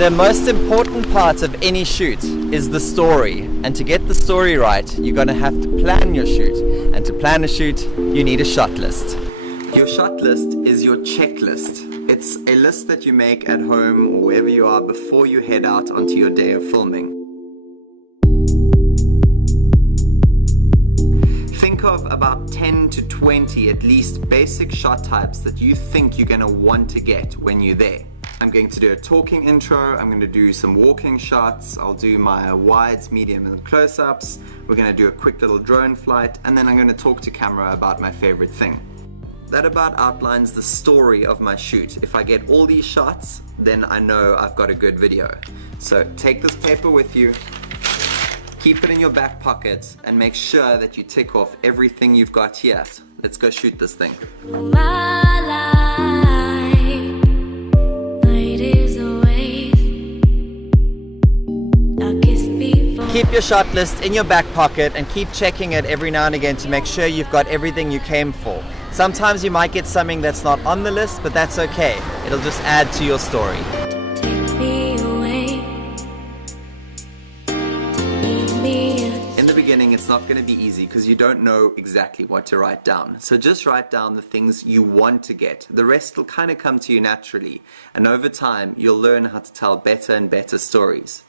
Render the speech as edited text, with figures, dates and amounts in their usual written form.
The most important part of any shoot is the story, and to get the story right, you're going to have to plan your shoot, and to plan a shoot, you need a shot list. Your shot list is your checklist. It's a list that you make at home or wherever you are before you head out onto your day of filming. Think of about 10 to 20 at least basic shot types that you think you're going to want to get when you're there. I'm going to do a talking intro, I'm going to do some walking shots, I'll do my wides, medium and close-ups, we're going to do a quick little drone flight, and then I'm going to talk to camera about my favorite thing. That about outlines the story of my shoot. If I get all these shots, then I know I've got a good video. So take this paper with you, keep it in your back pocket, and make sure that you tick off everything you've got here. Let's go shoot this thing. Keep your shot list in your back pocket and keep checking it every now and again to make sure you've got everything you came for. Sometimes you might get something that's not on the list, but that's okay. It'll just add to your story. In the beginning, it's not going to be easy because you don't know exactly what to write down. So just write down the things you want to get. The rest will kind of come to you naturally. And over time, you'll learn how to tell better and better stories.